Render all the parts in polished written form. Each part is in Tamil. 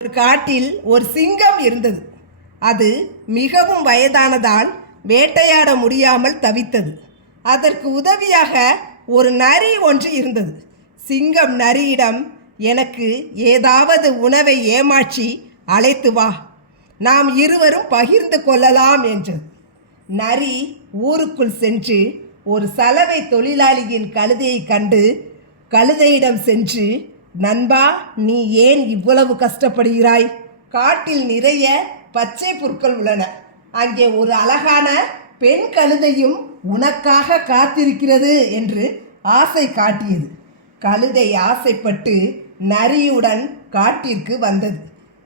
ஒரு காட்டில் ஒரு சிங்கம் இருந்தது. அது மிகவும் வயதானதால் வேட்டையாட முடியாமல் தவித்தது. அதற்கு உதவியாக ஒரு நரி ஒன்று இருந்தது. சிங்கம் நரியிடம், எனக்கு ஏதாவது உணவை ஏமாற்றி அழைத்து வா, நாம் இருவரும் பகிர்ந்து கொள்ளலாம் என்றது. நரி ஊருக்குள் சென்று ஒரு சலவை தொழிலாளியின் கழுதையை கண்டு கழுதையிடம் சென்று, நண்பா, நீ ஏன் இவ்வளவு கஷ்டப்படுகிறாய்? காட்டில் நிறைய பச்சை புற்கள் உள்ளன. அங்கே ஒரு அழகான பெண் கழுதையும் உனக்காக காத்திருக்கிறது என்று ஆசை காட்டியது. கழுதை ஆசைப்பட்டு நரியுடன் காட்டிற்கு வந்தது.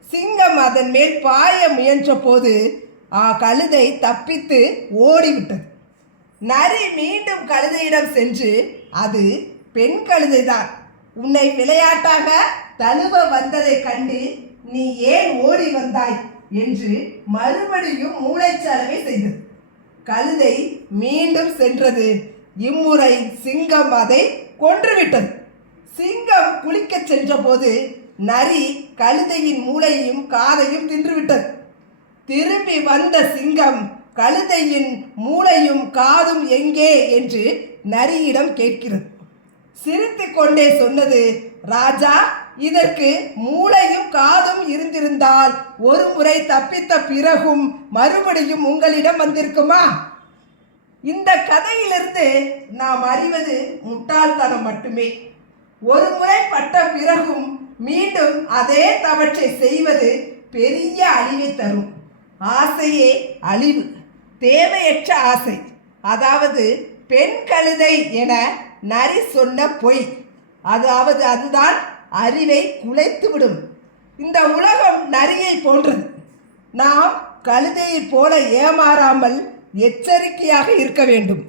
சிங்கம் அதன் மேல் பாய முயன்ற போது கழுதை தப்பித்து ஓடிவிட்டது. நரி மீண்டும் கழுதையிடம் சென்று, அது பெண் கழுதைதான், உன்னை விளையாட்டாக தழுவ வந்ததை கண்டு நீ ஏன் ஓடி வந்தாய் என்று மறுபடியும் மூளைச்சலவை செய்தது. கழுதை மீண்டும் சென்றது. இம்முறை சிங்கம் அதை கொன்றுவிட்டது. சிங்கம் குளிக்க சென்ற போது நரி கழுதையின் மூளையும் காதையும் தின்றுவிட்டது. திரும்பி வந்த சிங்கம் கழுதையின் மூளையும் காதும் எங்கே என்று நரியிடம் கேட்கிறது. சிரித்து கொண்டே சொன்னது, ராஜா, இதற்கு மூளையும் காதும் இருந்திருந்தால் ஒரு முறை தப்பித்த பிறகும் மறுபடியும் உங்களிடம் வந்திருக்குமா? இந்த கதையிலிருந்து நாம் அறிவது முட்டாள்தனம் மட்டுமே. ஒரு முறை பட்ட பிறகும் மீண்டும் அதே தவற்றை செய்வது பெரிய அழிவை தரும். ஆசையே அழிவு. தேவையற்ற ஆசை, அதாவது பெண் கழுதை என நரி சொன்ன பொய், அதாவது அதுதான் அறிவை குலைத்துவிடும். இந்த உலகம் நரியை போன்றது. நாம் கழுதையை போல ஏமாறாமல் எச்சரிக்கையாக இருக்க வேண்டும்.